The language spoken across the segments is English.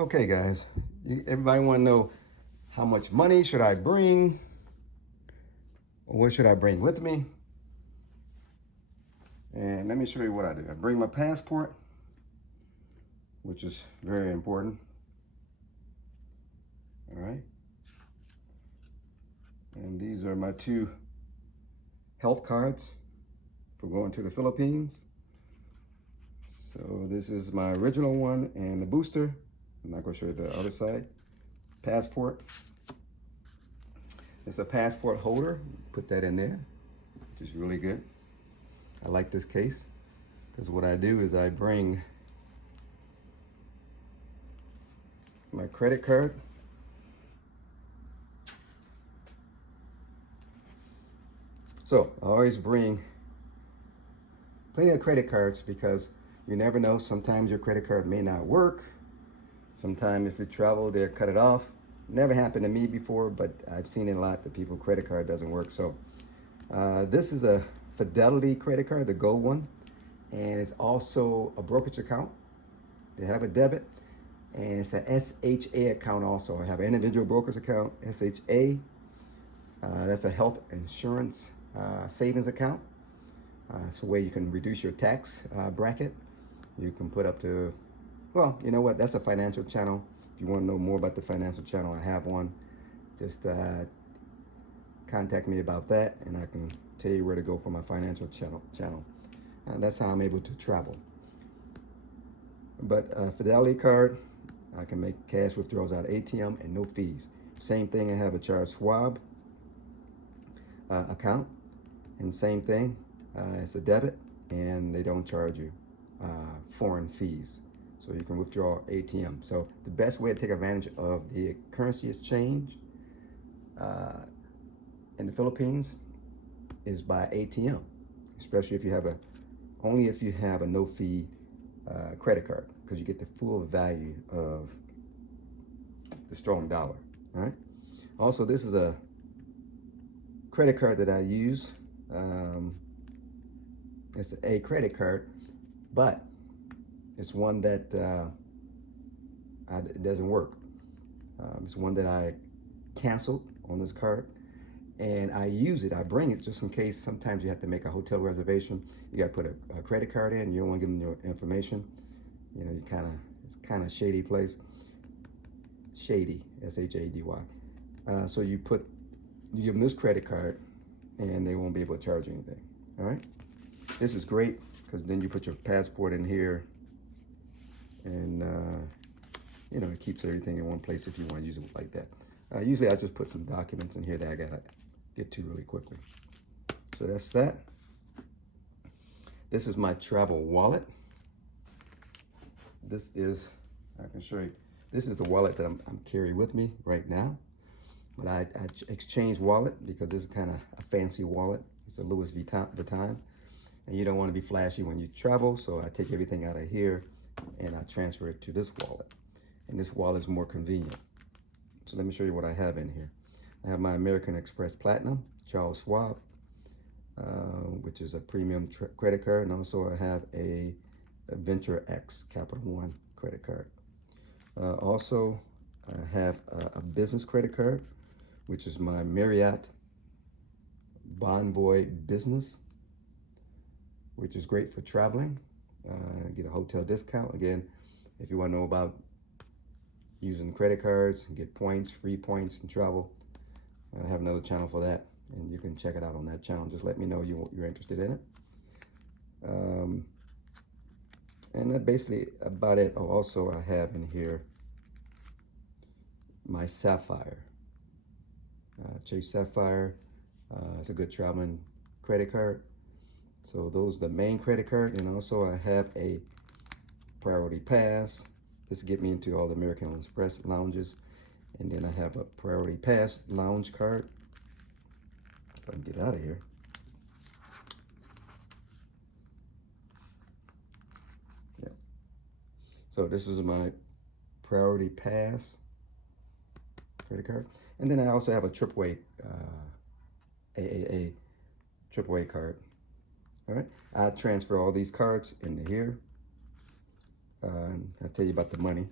Okay, guys, everybody want to know how much money should I bring, or what should I bring with me? And let me show you what I do. I bring my passport, which is very important. All right. And these are my two health cards for going to the Philippines. So this is my original one and the booster. I'm not going to show you the other side. Passport. It's a passport holder. Put that in there, which is really good. I like this case because what I do is I bring my credit card. So I always bring plenty of credit cards because you never know. Sometimes your credit card may not work. Sometimes if you travel, they'll cut it off. Never happened to me before, but I've seen it a lot that people's credit card doesn't work. So this is a Fidelity credit card, the gold one, and it's also a brokerage account. They have a debit, and it's a SHA account also. I have an individual broker's account, SHA. That's a health insurance savings account. It's a way you can reduce your tax bracket. You can put up to, well, you know what? That's a financial channel. If you want to know more about the financial channel, I have one. Just contact me about that, and I can tell you where to go for my financial channel. That's how I'm able to travel. But Fidelity card, I can make cash withdrawals out of ATM and no fees. Same thing, I have a Charles Schwab account, and same thing, it's a debit, and they don't charge you foreign fees. So you can withdraw ATM. So the best way to take advantage of the currency exchange in the Philippines is by ATM, especially if you have only if you have a no fee credit card, because you get the full value of the strong dollar. All right. Also, this is a credit card that I use. It's a credit card, but it's one that it doesn't work. It's one that I canceled on this card, and I use it. I bring it just in case. Sometimes you have to make a hotel reservation. You got to put a credit card in. You don't want to give them your information. You know, it's kind of shady place. Shady, SHADY. So you give them this credit card, and they won't be able to charge you anything. All right. This is great because then you put your passport in here, and you know, it keeps everything in one place if you want to use it like that. Usually I just put some documents in here that I gotta get to really quickly. So that's that. This is my travel wallet. This is, I can show you, this is the wallet that I'm carrying with me right now. But I exchanged wallet because this is kind of a fancy wallet. It's a Louis Vuitton. And you don't want to be flashy when you travel, so I take everything out of here and I transfer it to this wallet. And this wallet is more convenient. So let me show you what I have in here. I have my American Express Platinum, Charles Schwab, which is a premium credit card. And also I have a Venture X Capital One credit card. Also, I have a business credit card, which is my Marriott Bonvoy Business, which is great for traveling. Get a hotel discount. Again, if you want to know about using credit cards and get points, free points and travel, I have another channel for that, and you can check it out on that channel. Just let me know you're interested in it. And that's basically about it. Oh, also I have in here my Sapphire, Chase Sapphire. It's a good traveling credit card. So those are the main credit card, and also I have a Priority Pass. This get me into all the American Express lounges, and then I have a Priority Pass lounge card. If I can get out of here. Yeah. So this is my Priority Pass credit card, and then I also have a AAA AAA AAA card. All right, I transfer all these cards into here. I'll tell you about the money.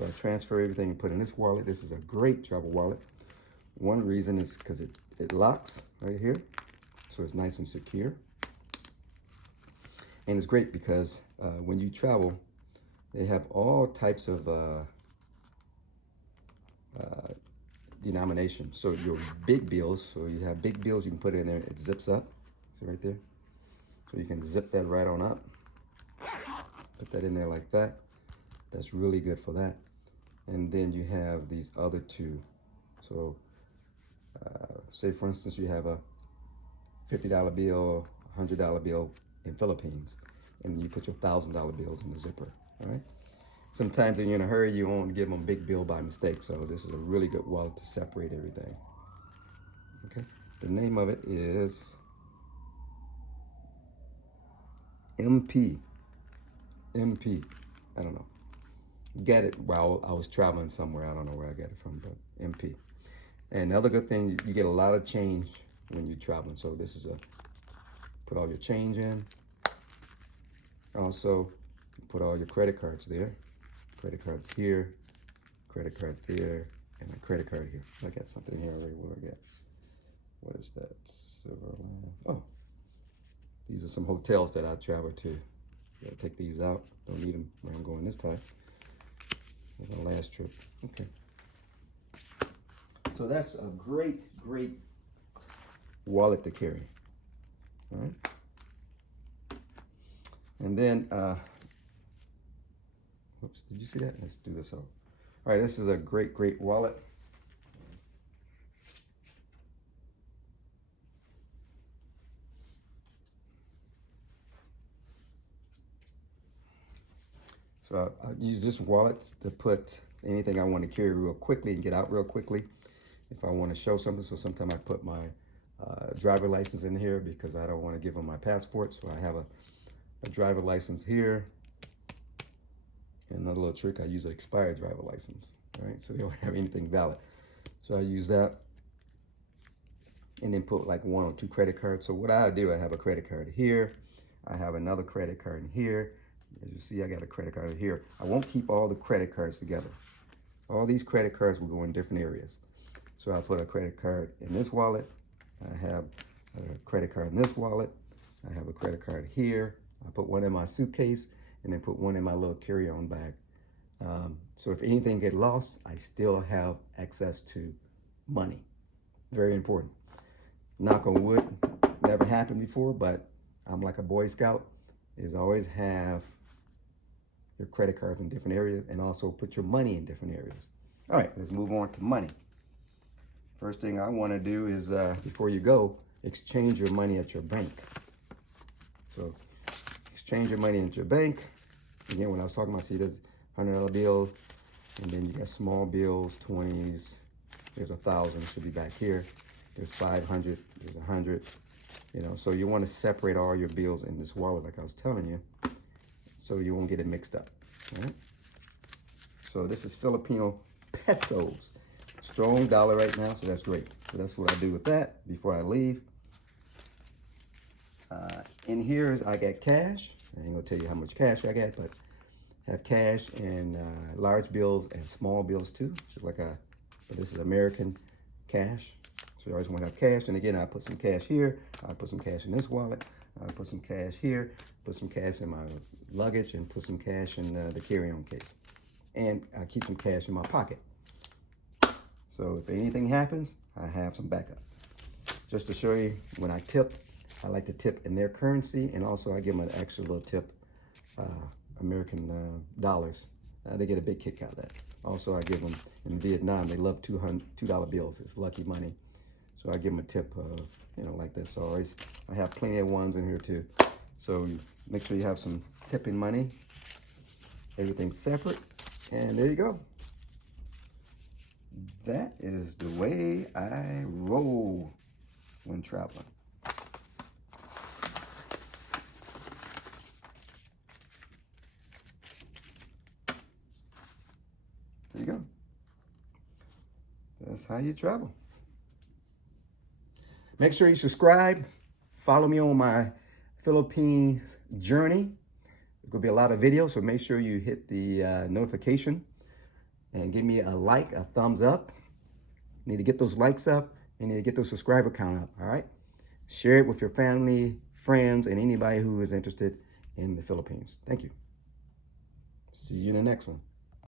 So I transfer everything and put in this wallet. This is a great travel wallet. One reason is because it locks right here. So it's nice and secure. And it's great because when you travel, they have all types of denomination. So your big bills, so you have big bills, you can put it in there, it zips up. See right there? So you can zip that right on up. Put that in there like that. That's really good for that. And then you have these other two. So say for instance, you have a $50 bill, $100 bill in Philippines, and you put your $1,000 bills in the zipper, all right? Sometimes when you're in a hurry, you won't give them a big bill by mistake. So this is a really good wallet to separate everything. Okay, the name of it is MP. I don't know. Get it while I was traveling somewhere. I don't know where I got it from, but MP. And the other good thing, you get a lot of change when you're traveling. So this is put all your change in. Also, put all your credit cards there. Credit cards here, credit card there, and a credit card here. I got something here already. What do I got? What is that? Oh, these are some hotels that I travel to. Gotta take these out. Don't need them where I'm going this time. That's our last trip. Okay. So that's a great wallet to carry. All right. And then, whoops, did you see that? Let's do this out. All right, this is a great wallet. So I use this wallet to put anything I want to carry real quickly and get out real quickly. If I want to show something, so sometimes I put my driver license in here because I don't want to give them my passport. So I have a driver license here. And another little trick, I use an expired driver license, all right? So they don't have anything valid. So I use that and then put like 1 or 2 credit cards. So what I do, I have a credit card here. I have another credit card in here. As you see, I got a credit card here. I won't keep all the credit cards together. All these credit cards will go in different areas. So I'll put a credit card in this wallet. I have a credit card in this wallet. I have a credit card here. I put one in my suitcase and then put one in my little carry-on bag. So if anything get lost, I still have access to money. Very important. Knock on wood, never happened before, but I'm like a Boy Scout, is always have your credit cards in different areas and also put your money in different areas. All right, let's move on to money. First thing I want to do is, before you go, exchange your money at your bank. So exchange your money at your bank. Again, when I was talking about, see, there's $100 bill, and then you got small bills, 20s. There's 1,000, should be back here. There's 500, there's 100. You know, so you want to separate all your bills in this wallet, like I was telling you, so you won't get it mixed up. All right. So this is Filipino pesos. Strong dollar right now, so that's great. So that's what I do with that before I leave. In here is I got cash. I ain't gonna tell you how much cash I got, but have cash and large bills and small bills too. Just like but this is American cash. So you always want to have cash. And again, I put some cash here. I put some cash in this wallet. I put some cash here. Put some cash in my luggage and put some cash in the carry-on case. And I keep some cash in my pocket. So if anything happens, I have some backup. Just to show you, when I tip, I like to tip in their currency, and also I give them an extra little tip, American dollars. They get a big kick out of that. Also, I give them, in Vietnam, they love $2 bills. It's lucky money. So I give them a tip of, you know, like this. So always, I have plenty of ones in here too. So make sure you have some tipping money. Everything's separate. And there you go. That is the way I roll when traveling. There you go. That's how you travel. Make sure you subscribe. Follow me on my Philippines journey. There's going to be a lot of videos, so make sure you hit the notification and give me a like, a thumbs up. You need to get those likes up. You need to get those subscriber count up. All right. Share it with your family, friends, and anybody who is interested in the Philippines. Thank you. See you in the next one.